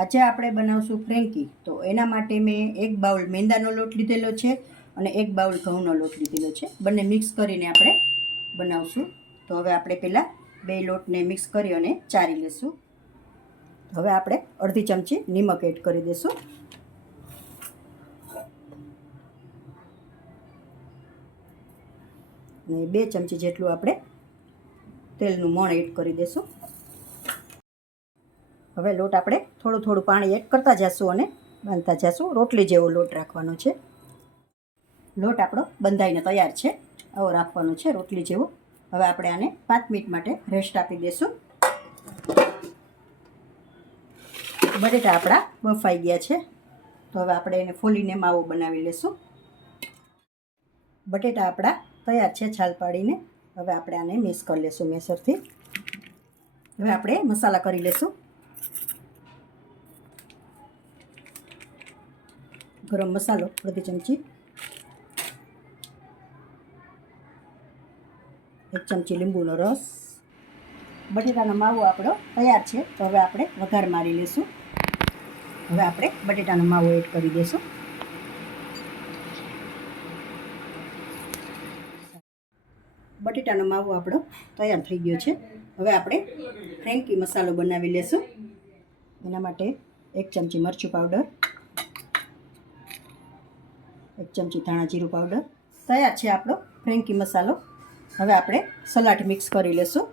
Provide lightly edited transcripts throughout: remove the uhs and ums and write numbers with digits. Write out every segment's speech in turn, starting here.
આજે આપણે બનાવશું ફ્રેન્કી. તો એના માટે મેં 1 બાઉલ મેંદાનો લોટ લીધેલો છે અને 1 બાઉલ ઘઉંનો લોટ લીધેલો છે. બંને મિક્સ કરીને આપણે બનાવશું. તો હવે આપણે પહેલાં 2 લોટને મિક્સ કરી અને ચારી લઈશું. હવે આપણે અડધી ચમચી નિમક એડ કરી દઈશું. અને 2 ચમચી જેટલું આપણે તેલનું મોણ એડ કરી દઈશું. હવે લોટ આપણે થોડું થોડું પાણી એડ કરતા જઈશું અને બાંધતા જઈશું. રોટલી જેવો લોટ રાખવાનો છે. લોટ આપણો બંધાઈને તૈયાર છે. આવો રાખવાનો છે રોટલી જેવો. હવે આપણે આને 5 મિનિટ માટે રેસ્ટ આપી દઈશું. બટેટા આપણા બફાઈ ગયા છે. તો હવે આપણે એને ફોલીને માવો બનાવી લઈશું. બટેટા આપણા તૈયાર છે છાલ પાડીને. હવે આપણે આને મિક્સ કરી લઈશું મેસરથી. હવે આપણે મસાલા કરી લઈશું. ગરમ મસાલો અડધી ચમચી, 1 ચમચી લીંબુનો રસ. બટેટાનો માવો આપણો તૈયાર છે. તો હવે આપણે વઘાર મારી લઈશું. હવે આપણે બટેટાનો માવો એડ કરી દઈશું. બટેટાનો માવો આપણો તૈયાર થઈ ગયો છે. હવે આપણે ફ્રેન્કી મસાલો બનાવી લઈશું. એના માટે 1 ચમચી મરચું પાવડર, 1 ચમચી ધાણા જીરું પાવડર. તૈયાર છે આપણો ફ્રેન્કી મસાલો. હવે આપણે સલાડ મિક્સ કરી લઈશું.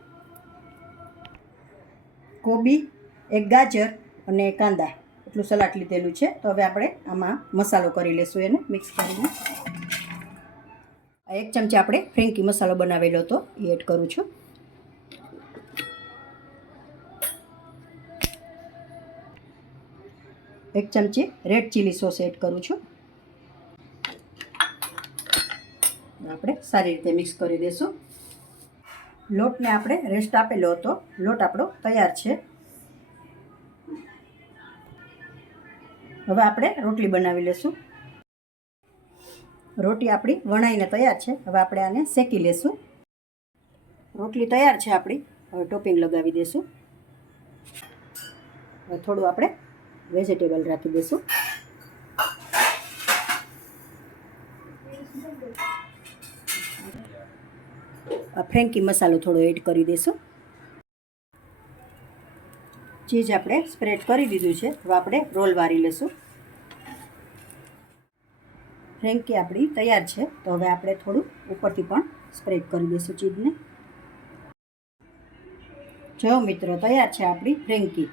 કોબી, 1 ગાજર અને કાંદા એટલું સલાડ લીધેલું છે. તો હવે આપણે આમાં મસાલો કરી લઈશું એને મિક્સ કરીને. 1 ચમચી આપણે ફ્રેન્કી મસાલો બનાવેલો હતો એ એડ કરું છું. એક ચમચી રેડ ચીલી સોસ એડ કરું છું. આપણે સારી રીતે મિક્સ કરી દઈશું. લોટને આપણે રેસ્ટ આપેલો હતો. લોટ આપણો તૈયાર છે. હવે આપણે રોટલી બનાવી લઈશું. રોટી આપણી વણાઈને તૈયાર છે. હવે આપણે આને શેકી લઈશું. રોટલી તૈયાર છે આપણી. હવે ટોપિંગ લગાવી દઈશું. હવે થોડું આપણે વેજીટેબલ રાખી દઈશું. ફ્રેન્કી મસાલો થોડો એડ કરી દઈશું. ચીઝ આપણે સ્પ્રેડ કરી દીધું છે. હવે આપણે રોલ વારી લઈશું. ફ્રેન્કી આપણી તૈયાર છે. તો હવે આપણે થોડું ઉપરથી પણ સ્પ્રેડ કરી દઈશું ચીઝને. જો મિત્રો તૈયાર છે આપણી ફ્રેન્કી.